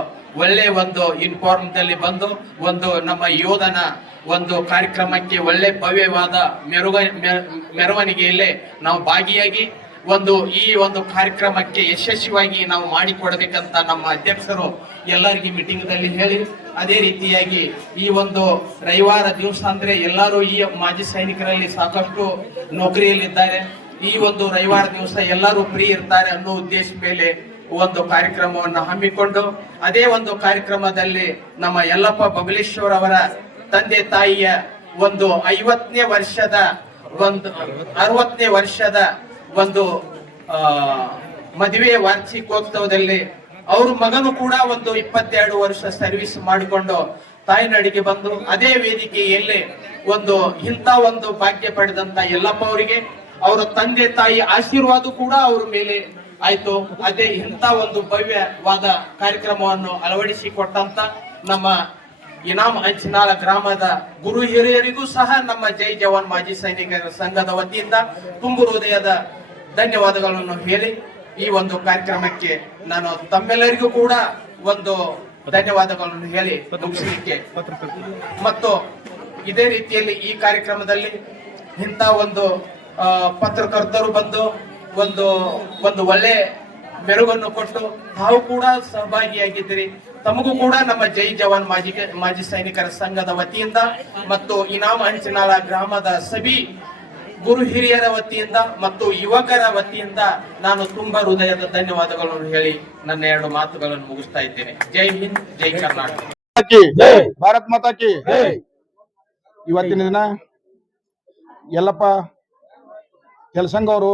ಒಳ್ಳೆ ಒಂದು ಯೂನಿಫಾರ್ಮ್ದಲ್ಲಿ ಬಂದು ಒಂದು ನಮ್ಮ ಯೋಧನ ಒಂದು ಕಾರ್ಯಕ್ರಮಕ್ಕೆ ಒಳ್ಳೆ ಭವ್ಯವಾದ ಮೆರವಣಿಗೆಯಲ್ಲಿ ನಾವು ಭಾಗಿಯಾಗಿ ಈ ಒಂದು ಕಾರ್ಯಕ್ರಮಕ್ಕೆ ಯಶಸ್ವಿಯಾಗಿ ನಾವು ಮಾಡಿಕೊಡ್ಬೇಕಂತ ನಮ್ಮ ಅಧ್ಯಕ್ಷರು ಎಲ್ಲರಿಗೂ ಮೀಟಿಂಗ್ ದಲ್ಲಿ ಹೇಳಿ, ಅದೇ ರೀತಿಯಾಗಿ ಈ ಒಂದು ರವಿವಾರ ದಿವಸ ಅಂದ್ರೆ ಎಲ್ಲರೂ ಈ ಮಾಜಿ ಸೈನಿಕರಲ್ಲಿ ಸಾಕಷ್ಟು ನೌಕರಿಯಲ್ಲಿದ್ದಾರೆ. ಈ ಒಂದು ರವಿವಾರ ದಿವಸ ಎಲ್ಲರೂ ಫ್ರೀ ಇರ್ತಾರೆ ಅನ್ನೋ ಉದ್ದೇಶ ಮೇಲೆ ಒಂದು ಕಾರ್ಯಕ್ರಮವನ್ನು ಹಮ್ಮಿಕೊಂಡು ಅದೇ ಒಂದು ಕಾರ್ಯಕ್ರಮದಲ್ಲಿ ನಮ್ಮ ಯಲ್ಲಪ್ಪ ಬಬಲೇಶ್ವರ್ ಅವರ ತಂದೆ ತಾಯಿಯ ಒಂದು 50ನೇ ವರ್ಷದ ಒಂದು 60ನೇ ವರ್ಷದ ಒಂದು ಮದುವೆ ವಾರ್ಷಿಕೋತ್ಸವದಲ್ಲಿ ಅವ್ರ ಮಗನು ಕೂಡ ಒಂದು 22 ವರ್ಷ ಸರ್ವಿಸ್ ಮಾಡಿಕೊಂಡು ತಾಯ್ನಾಡಿಗೆ ಬಂದು ಅದೇ ವೇದಿಕೆಯಲ್ಲಿ ಒಂದು ಇಂಥ ಒಂದು ಭಾಗ್ಯ ಪಡೆದಂತ ಯಲ್ಲಪ್ಪ ಅವರಿಗೆ ಅವರ ತಂದೆ ತಾಯಿ ಆಶೀರ್ವಾದ ಕೂಡ ಅವ್ರ ಮೇಲೆ ಆಯ್ತು. ಅದೇ ಇಂಥ ಒಂದು ಭವ್ಯವಾದ ಕಾರ್ಯಕ್ರಮವನ್ನು ಅಳವಡಿಸಿಕೊಟ್ಟಂತ ನಮ್ಮ ಇನಾಮ್ ಅಂಚಿನಾಳ ಗ್ರಾಮದ ಗುರು ಹಿರಿಯರಿಗೂ ಸಹ ನಮ್ಮ ಜೈ ಜವಾನ್ ಮಾಜಿ ಸೈನಿಕರ ಸಂಘದ ವತಿಯಿಂದ ತುಂಬು ಹೃದಯದ ಧನ್ಯವಾದಗಳನ್ನು ಹೇಳಿ ಈ ಒಂದು ಕಾರ್ಯಕ್ರಮಕ್ಕೆ ನಾನು ತಮ್ಮೆಲ್ಲರಿಗೂ ಕೂಡ ಒಂದು ಧನ್ಯವಾದಗಳನ್ನು ಹೇಳಿ ಮುಗಿಸಲಿಕ್ಕೆ ಮತ್ತು ಇದೇ ರೀತಿಯಲ್ಲಿ ಈ ಕಾರ್ಯಕ್ರಮದಲ್ಲಿ ಇಂಥ ಒಂದು ಪತ್ರಕರ್ತರು ಬಂದು ಒಂದು ಒಳ್ಳೆ ಮೆರುಗನ್ನು ಕೊಟ್ಟು ತಾವು ಕೂಡ ಸಹಭಾಗಿಯಾಗಿದ್ದೀರಿ. ತಮಗೂ ಕೂಡ ನಮ್ಮ ಜೈ ಜವಾನ್ ಮಾಜಿ ಸೈನಿಕರ ಸಂಘದ ವತಿಯಿಂದ ಮತ್ತು ಇನಾಮ್ ಹಂಚಿನಾಳ ಗ್ರಾಮದ ಸಭಿ ಗುರು ಹಿರಿಯರ ವತಿಯಿಂದ ಮತ್ತು ಯುವಕರ ವತಿಯಿಂದ ನಾನು ತುಂಬಾ ಹೃದಯದ ಧನ್ಯವಾದಗಳನ್ನು ಹೇಳಿ ನನ್ನ 2 ಮಾತುಗಳನ್ನು ಮುಗಿಸ್ತಾ ಇದ್ದೇನೆ. ಜೈ ಹಿಂದ್, ಜೈ ಕರ್ನಾಟಕ. ಭಾರತ್ ಮಾತಾ ಕಿ. ಇವತ್ತಿನ ದಿನ ಯಲ್ಲಪ್ಪ ಕೆಲಸಂಗ ಅವರು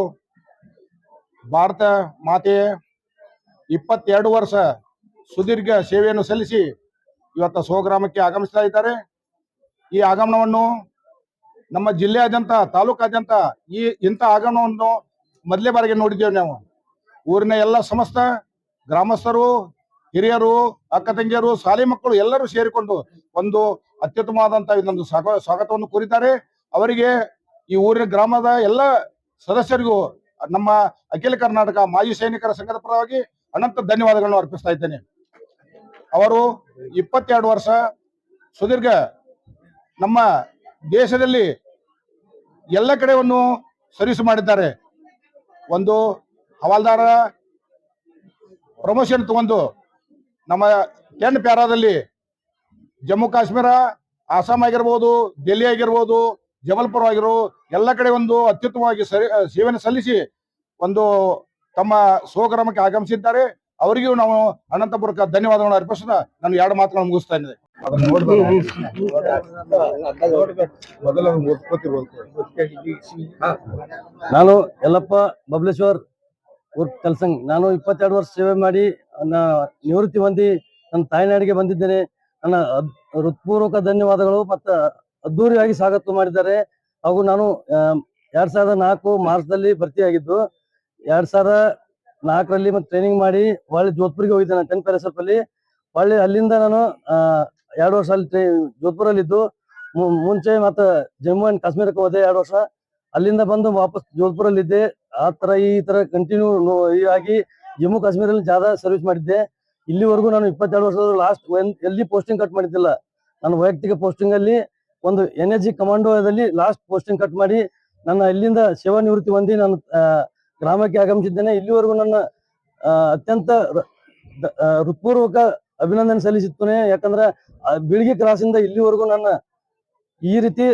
ಭಾರತ ಮಾತೆಯ 22 ವರ್ಷ ಸುದೀರ್ಘ ಸೇವೆಯನ್ನು ಸಲ್ಲಿಸಿ ಇವತ್ತು ಸ್ವಗ್ರಾಮಕ್ಕೆ ಆಗಮಿಸ್ತಾ ಇದ್ದಾರೆ. ಈ ಆಗಮನವನ್ನು ನಮ್ಮ ಜಿಲ್ಲೆಯಾದ್ಯಂತ ತಾಲೂಕಾದ್ಯಂತ ಇಂಥ ಆಗಮನವನ್ನು ಮೊದಲೇ ಬಾರಿಗೆ ನೋಡಿದ್ದೇವೆ ನಾವು. ಊರಿನ ಎಲ್ಲ ಸಮಸ್ತ ಗ್ರಾಮಸ್ಥರು, ಹಿರಿಯರು, ಅಕ್ಕ ತಂಗಿಯರು, ಶಾಲೆ ಮಕ್ಕಳು ಎಲ್ಲರೂ ಸೇರಿಕೊಂಡು ಒಂದು ಅತ್ಯುತ್ತಮವಾದಂತಹ ಇದೊಂದು ಸ್ವಾಗತವನ್ನು ಕೋರಿದ್ದಾರೆ. ಅವರಿಗೆ ಈ ಊರಿನ ಗ್ರಾಮದ ಎಲ್ಲ ಸದಸ್ಯರಿಗೂ ನಮ್ಮ ಅಖಿಲ ಕರ್ನಾಟಕ ಮಾಜಿ ಸೈನಿಕರ ಸಂಘದ ಪರವಾಗಿ ಅನಂತ ಧನ್ಯವಾದಗಳನ್ನು ಅರ್ಪಿಸ್ತಾ ಇದ್ದೇನೆ. ಅವರು 22 ವರ್ಷ ಸುದೀರ್ಘ ನಮ್ಮ ದೇಶದಲ್ಲಿ ಎಲ್ಲ ಕಡೆಯನ್ನು ಸರ್ವಿಸ್ ಮಾಡಿದ್ದಾರೆ. ಒಂದು ಹವಾಲ್ದಾರ ಪ್ರಮೋಷನ್ ತಗೊಂಡು ನಮ್ಮ 10 ಪ್ಯಾರಾದಲ್ಲಿ ಜಮ್ಮು ಕಾಶ್ಮೀರ, ಆಸಾಂ ಆಗಿರ್ಬೋದು, ಡೆಲ್ಲಿ ಆಗಿರ್ಬೋದು, ಜಬಲ್ಪುರ ಆಗಿರೋ ಎಲ್ಲ ಕಡೆ ಒಂದು ಅತ್ಯುತ್ತಮವಾಗಿ ಸೇವೆಯನ್ನು ಸಲ್ಲಿಸಿ ಒಂದು ತಮ್ಮ ಸ್ವಗ್ರಾಮಕ್ಕೆ ಆಗಮಿಸಿದ್ದಾರೆ. ಅವರಿಗೂ ನಾವು ಅನಂತಪುರಕ್ಕೆ ಧನ್ಯವಾದಗಳನ್ನು ಅರ್ಪಿಸಿದ ನಾನು 2 ಮಾತುಗಳನ್ನು ಮುಗಿಸ್ತಾ ಇದ್ದೇನೆ. ನಾನು ಯಲ್ಲಪ್ಪ ಬಬಲೇಶ್ವರ್ ಊರ್ ಕೆಲಸಂಗ್. ನಾನು 22 ವರ್ಷ ಸೇವೆ ಮಾಡಿ ನಿವೃತ್ತಿ ಹೊಂದಿ ನನ್ನ ತಾಯ್ನಾಡಿಗೆ ಬಂದಿದ್ದೇನೆ. ನನ್ನ ಹೃತ್ಪೂರ್ವಕ ಧನ್ಯವಾದಗಳು ಮತ್ತು ಅದ್ದೂರಿಯಾಗಿ ಸ್ವಾಗತ ಮಾಡಿದ್ದಾರೆ. ಹಾಗೂ ನಾನು 2004 ಮಾರ್ಚ್ದಲ್ಲಿ ಭರ್ತಿಯಾಗಿದ್ದು 2004ರಲ್ಲಿ ಮತ್ತೆ ಟ್ರೈನಿಂಗ್ ಮಾಡಿ ಹೊಳ್ಳಿ ಜೋಧ್ಪುರ್ಗೆ ಹೋಗಿದ್ದೆ. ನಾನು 10 ಪ್ಯಾರಾಸೆಪ್ ಅಲ್ಲಿ ಹೊಳ್ಳಿ ಅಲ್ಲಿಂದ ನಾನು 2 ವರ್ಷ ಅಲ್ಲಿ ಜೋಧ್ಪುರಲ್ಲಿ ಇದ್ದು ಮುಂಚೆ ಮತ್ತೆ ಜಮ್ಮು ಅಂಡ್ ಕಾಶ್ಮೀರಕ್ಕೆ ಹೋದೆ 2 ವರ್ಷ. ಅಲ್ಲಿಂದ ಬಂದು ವಾಪಸ್ ಜೋಧ್ಪುರಲ್ಲಿ ಇದ್ದೆ. ಈ ತರ ಕಂಟಿನ್ಯೂ ಆಗಿ ಜಮ್ಮು ಕಾಶ್ಮೀರಲ್ಲಿ ಜಾದಾ ಸರ್ವಿಸ್ ಮಾಡಿದ್ದೆ. ಇಲ್ಲಿವರೆಗೂ ನಾನು 22 ವರ್ಷದ ಲಾಸ್ಟ್ ಎಲ್ಲಿ ಪೋಸ್ಟಿಂಗ್ ಕಟ್ ಮಾಡಿದ್ದಿಲ್ಲ. ನಾನು ವೈಯಕ್ತಿಕ ಪೋಸ್ಟಿಂಗ್ ಅಲ್ಲಿ ಒಂದು NSG ಕಮಾಂಡೋದಲ್ಲಿ ಲಾಸ್ಟ್ ಪೋಸ್ಟಿಂಗ್ ಕಟ್ ಮಾಡಿ ನನ್ನ ಇಲ್ಲಿಂದ ಸೇವಾ ನಿವೃತ್ತಿ ಹೊಂದಿ ನಾನು ಗ್ರಾಮಕ್ಕೆ ಆಗಮಿಸಿದ್ದೇನೆ. ಇಲ್ಲಿವರೆಗೂ ನನ್ನ ಅತ್ಯಂತ ಹೃತ್ಪೂರ್ವಕ ಅಭಿನಂದನೆ ಸಲ್ಲಿಸುತ್ತೇನೆ. ಯಾಕಂದ್ರೆ ಬೀಳ್ಗಿ ಕ್ರಾಸಿಂದ ಇಲ್ಲಿವರೆಗೂ ನನ್ನ ಈ ರೀತಿ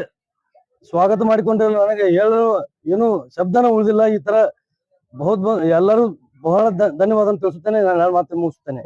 ಸ್ವಾಗತ ಮಾಡಿಕೊಂಡಿರಲು ನನಗೆ ಹೇಳಲು ಏನು ಶಬ್ದನ ಉಳಿದಿಲ್ಲ. ಈ ತರ ಎಲ್ಲರೂ ಬಹಳ ಧನ್ಯವಾದ ತಿಳಿಸುತ್ತೇನೆ. ನಾನು ಮಾತು ಮುಗಿಸುತ್ತೇನೆ.